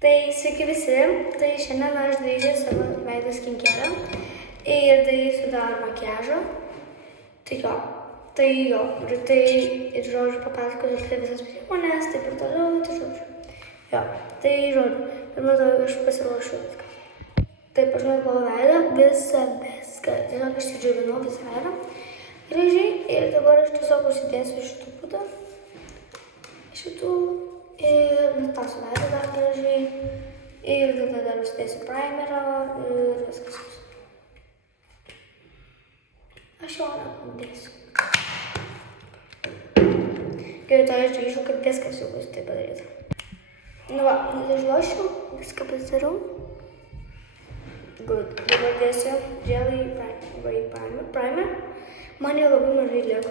Tai sveiki visi, tai šiandien aš darysiu savo veido skinkerą ir darysiu dar makiažą. Ir žodžiu papasakosiu apie visas priemonės, taip ir toliau, tai žodžiu. Pirmą aš pasiruošiu viską. Taip, aš nuplau veidą, viską, tiesiog aš išdžiovinau visą veidą gražiai ir dabar aš tiesiog užsidėsiu šitų pudą, ir nutasiu veidą dar gražiai ir tada dar užsidėsiu primerą ir viskas. Aš jau nedėsiu. Gerai, to aš grįžau, kad viskas jau bus taip padaryta. Nu va, nusižuošiu, viską pasidariau. Good. Dabar dėsiu Jelly Primer. Man jau labai mažai lieko.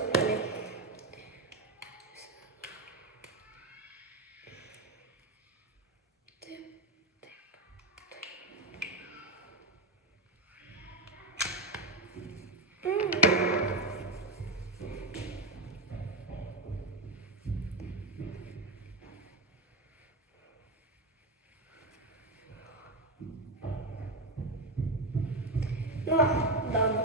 Nu va, done.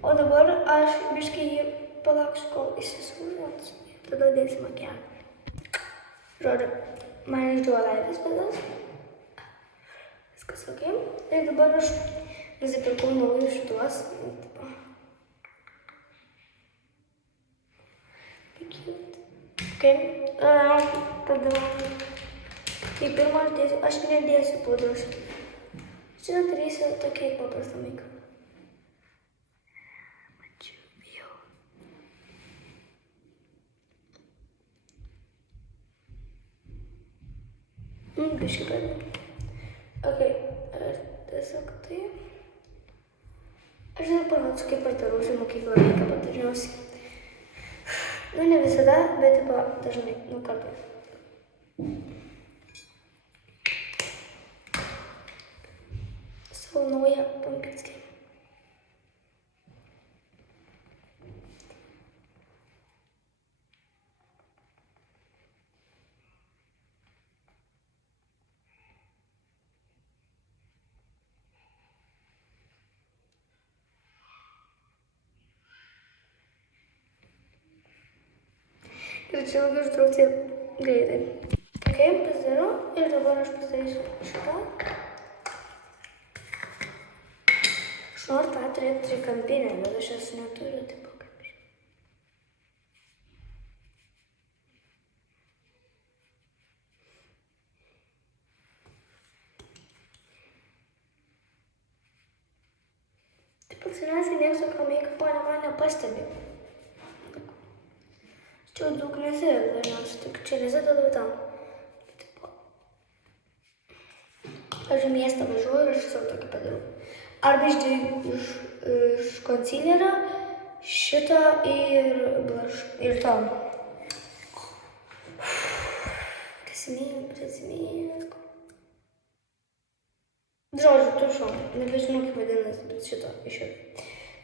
O dabar aš biškai jį palauksiu, kol įsisūruos. Tada dėsiu makiažą. Žodžiu, man išdžiuvo veidas visas. Viskas ok. Ir dabar aš nusipirkau naujus šituos. Ok. Tada į pirmą aš nedėsiu pudros. Čia darysiu tokį paprastą meiką. Biškai pradėjau. Ok, tiesiog tai. Aš dar parodysiu, kaip aš darausi mokyklą meikapą dažniausiai. Nu, ne visada, bet dažnai, kartais. Savo naują pumpkinskį. Ir čia labai užtrukti greitai. Ok, pasidariau ir dabar aš pasidarysiu šitą. Aš noriu tą turėti trikampinę, bet aš jos neturiu, taip pakalbėsiu. Taip pat seniausiai nieks tokio meikapo man nepastebi. Čia daug nesidedu dažniausiai, tik čia nesidedu tam. Aš į miestą važiuoju ir aš tiesiog tokį padariau. Arba iš konsilerio šitą ir to. Prisimink. Žodžiu, tušo. Nebežinau, kaip vadinasi, bet šito iš šito.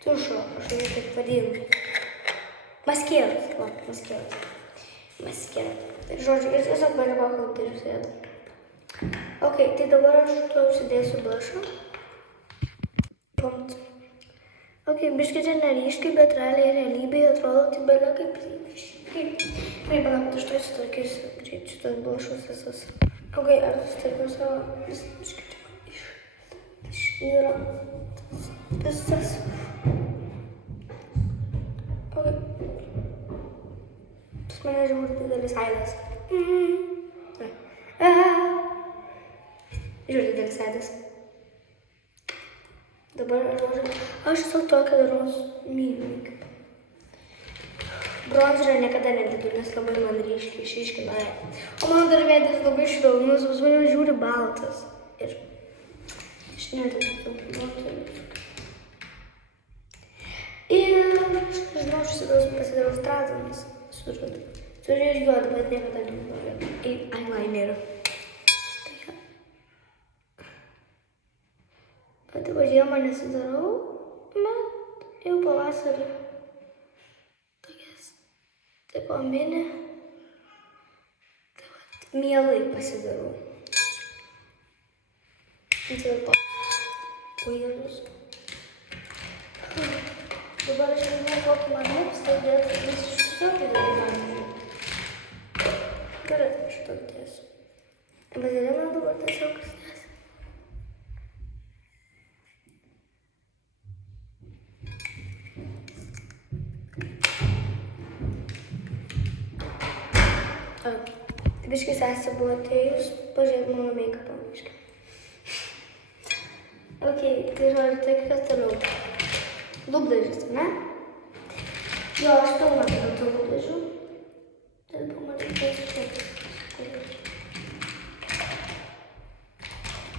Tušo, aš jau taip vadinu. Maskeras. Žodžiu, ir tiesiog beliko kaip ir sėdu. Ok, tai dabar aš to užsidėsiu blushą. Ok, biškai čia neryškai, bet realybėje atrodo tai belia kaip ryškai. Gerai, palauk, aš to sutvarkysiu greit šitos blushus visus. Ok, aš sutvarkiau savo biškai yra visas. Ok. Pas mane žiūri didelis aidas. Žiūri didelis aidas. Dabar aš sau tokią darau mėlyną. Bronzerą niekada nededu, nes labai man ryškiai išryškina. O mano dar veidas labai švelnus, pas mane žiūri baltas. Ir aš nededu bronzerą. Ir aš nežinau, aš pasidarau stratomis. Turiu ir juodą, bet niekada nenoriu. Eyeliner. Bet dabar žiemą nesidarau, bet jau pavasarį tokias tipo mini. Tai vat, mielai pasidarau. Dėl to vairus. Dabar aš nežinau, kokį man lipstą, bet vis iš visokių dalykų. Gerai, šitą tiesiu. Bet gerai man dabar tiesiog tiesiu. Biškai sesė buvo atėjus, pažiūrėti mano make-upą biškai. Ok, tai žodžiu, tai kas toliau? Lūpdažis, ne? Jo, aš pilną turiu tų lūpdažių. Tai pamatyti, kas iš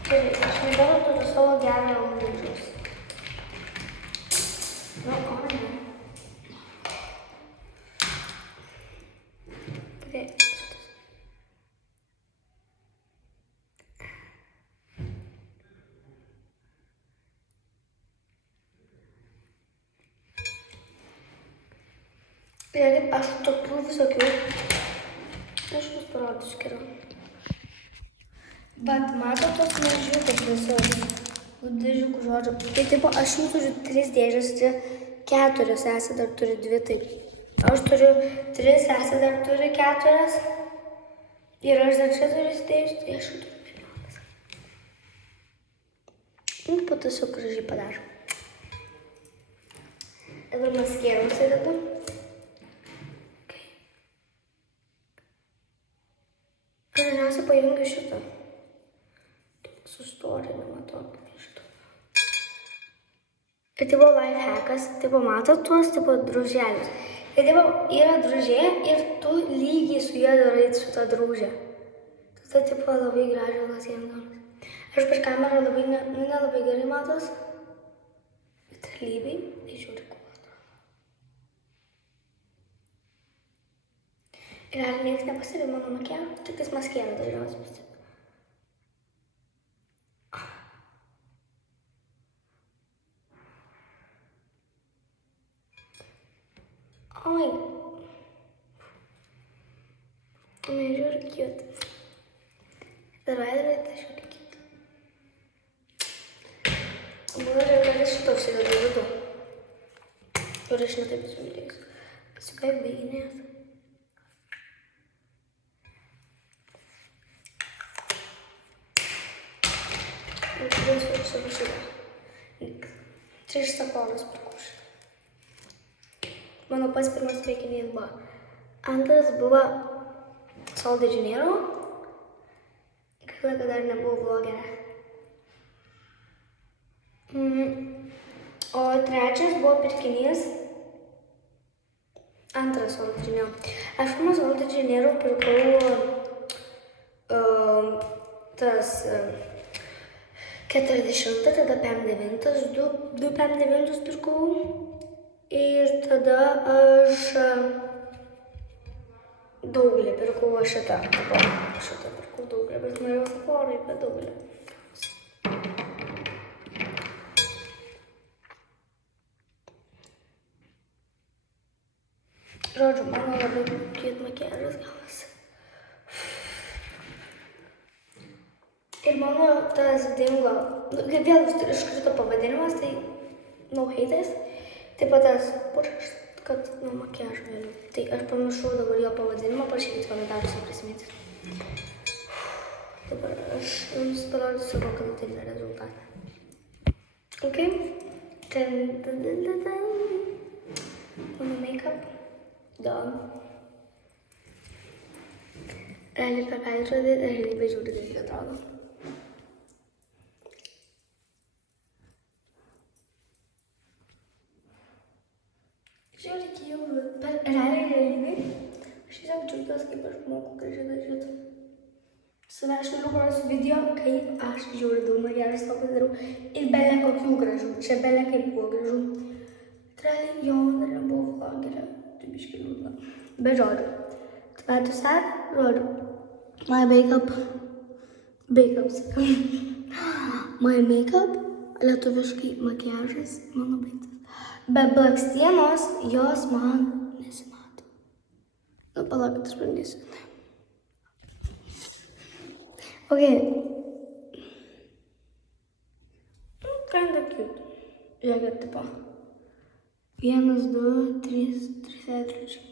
Gerai, aš nebėra turiu savo gerą lūpdažius. Nu, o ne. Ok. Žiūrėkit, aš tokių visokių. Aš jums parodysiu geriau. Bet matot tos mažiukus visos. Lūpdažiukų žodžiu. Tai tipo, aš jų turiu 3 dėžės, 4, sesė dar turi 2, tai. Aš turiu 3, sesė dar turi 4. Ir aš dar čia turiu dėžės, tai aš jau turiu 15. Ir po to tiesiog gražiai padažu. Dabar maskėros įdedu. Dažniausiai pajungiu šitą. Sustorinimą tokį šitą. Ir tai buvo life hackas. Tai buvo matot tuos, tai buvo druželius. Ir tai buvo yra družė ir tu lygiai su juo darai su ta družė. Tai tai buvo labai gražiai lasiem gaunas. Aš prieš kamerą labai nelabai gerai matos. Bet realybėj, tai žiūri kuo atrodo. Ir ar niekas nepastebė mano makiažą, tik tais maskėra dažniausiai pastebė. Oi. Žiūri cute. Ir veidrai tai žiūri cute. Buvo kad aš šitą užsidedu vidų. Ir aš netaip suvilėsiu. Pasibaig baiginės. Ir tada savo šitą. 3 sakonas pirkušį. Mano pats pirmas reikinys buvo. Antras buvo Sol de Janeiro. Gaila, kad dar nebuvo vlogerė. O trečias buvo pirkinys. Antras Sol de Janeiro. Aš pirmą Sol de Janeiro pirkau tas 40, tada PM9, 2 PM9 pirkau. Ir tada aš daugelį pirkau šitą. Šitą pirkau daugelį, bet norėjau Sephorai, bet daugelį. Žodžiu, mano labai cute makiažas gaunasi. Ir mano tas dingo, vėl iškrito pavadinimas, tai no haters. Taip pat tas puškas, kad nuo makiažo vėliau. Tai aš pamiršau dabar jo pavadinimą, prašykit komentaruose prisiminti. Dabar aš jums parodysiu savo galutinį rezultatą. Ok? Mano make-up. Done. Realiai per veidrodį, realybė žiūri kaip atrodo. Žiūrėk, jau realybėj, aš tiesiog džiaugiuosi, kaip aš moku gražiai dažyti. Aš noriu parodyti video, kaip aš žiūriu daug makiažo savo padarau ir bele kokių gražų, čia bele kaip buvo gražų. Realiai jo dar nebuvo vlogerė, tai biškai liūdna. Bet žodžiu, to sad, žodžiu, my makeup, my makeup, lietuviškai makiažas, mano baigtas. Be blakstienos jos man nesimato. Nu, palaukit, aš bandysiu. Ok. Žiūrėkit, tipo. 1, 2, 3 veidrodžiai.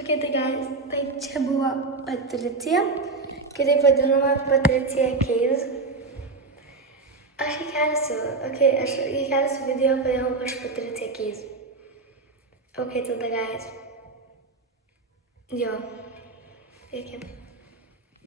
Ok, tai guys, tai čia buvo Patricija, kitaip vadinama Patricija Keys. Aš įkelsiu video, kodėl aš Patricija Keys. Ok, tada guys. Jo. Iki.